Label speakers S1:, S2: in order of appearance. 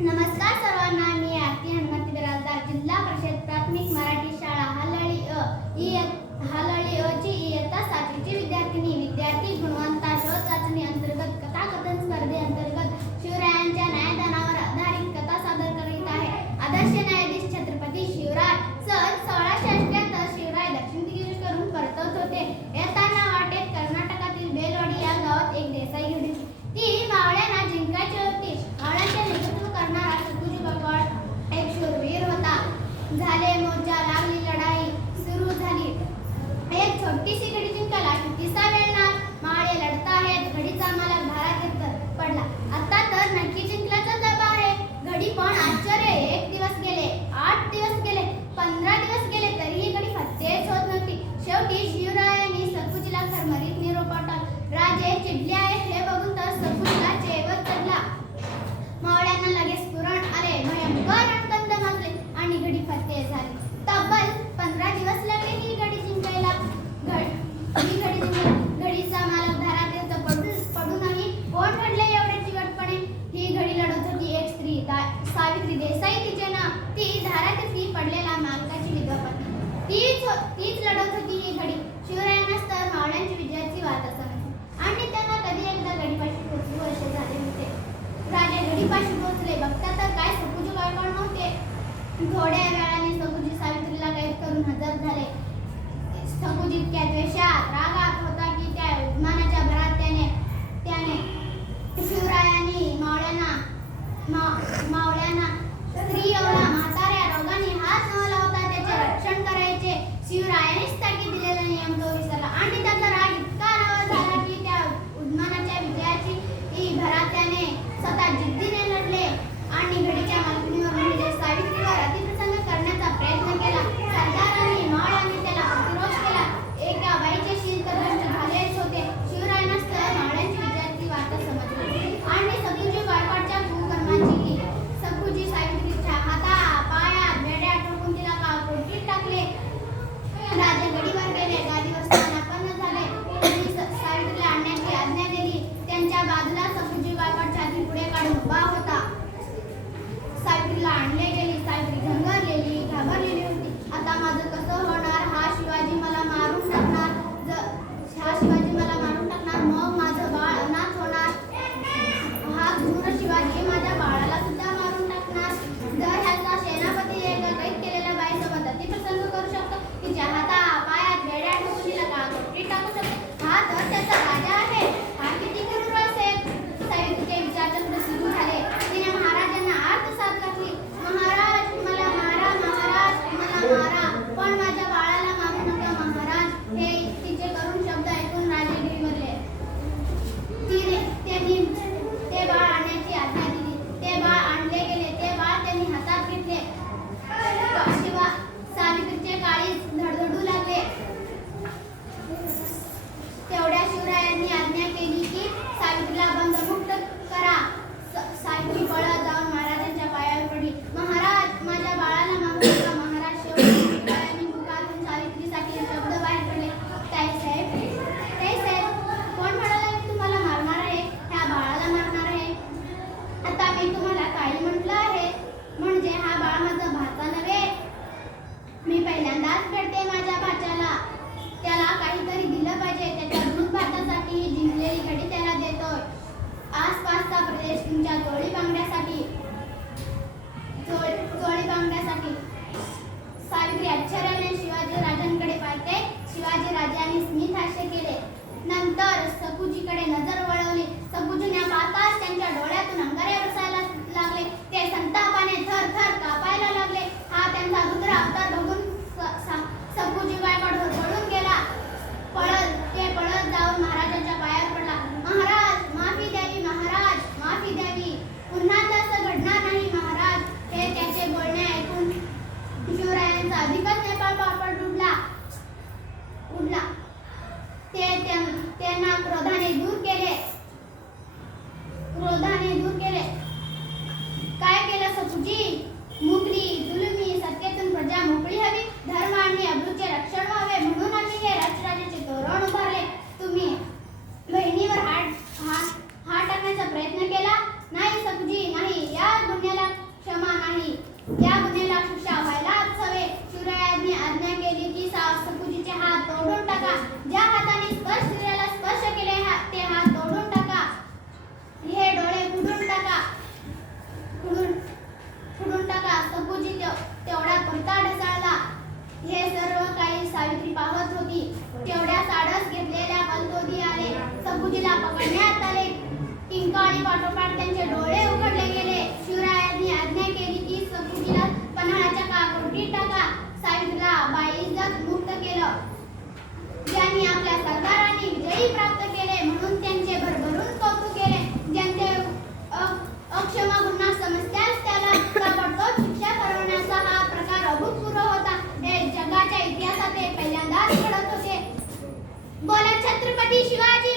S1: नमस्कार सर्वांना मी आरती हनुमंत बिराजदार जिल्हा परिषद प्राथमिक मराठी शाळा हलळी अ ही फुटले मोजा लागली लढाई सुरू झाली. एक छोटीशी घडी जिंकायला कितीसा वेळ ना माळे लढता आहेत घडीचा मला भारा पडला. आता तर नक्की जिंकल्याचा दबा आहे. घडी पण तीच लढवत होती ही घडी. शिवरायांनाच तर मावळ्यांची विजयाची वाट असं आणि त्यांना कधी एकदा गडीपाशी पोहोचू वर्ष झाले होते. राजे गडीपाशी पोहोचले. बघता तर काय सकुजी पण नव्हते. थोड्या वेळाने सकुजी सावित्रीला कैद करून हजर झाले. सकुजी इतक्या द्वेषात रागात होता की त्या विमानाच्या भरात त्याने त्याने शिवरायांनी मावळ्यांना मावळ्यांना स्त्रियोला म्हाताऱ्या रोगाने हात न होता. ಶಿವರಾಯನೇ ಸ್ಥಗಿದ್ದಿಲ್ಲ ನಿಯಮ ತೋರಿಸಲ್ಲ ಆಂಟಿ ತಾತರ आभार लिहिले होते आता माझं कसं program पाठोपाठ त्यांचे डोळे उघडले गेले. शिवरायांनी आज्ञा केली की काकोटी टाका. मुक्त केलं. ज्यांनी आपल्या विजयी प्राप्त केले म्हणून त्यांचे भरभरून कौतुक केले. ज्यांचे अक्षमा गुन्हा त्याला ताबडतोब शिक्षा करवण्याचा हा प्रकार अभूतपूर्व होता. हे जगाच्या इतिहासात पहिल्यांदाच घडत होते. बोला छत्रपती शिवाजी!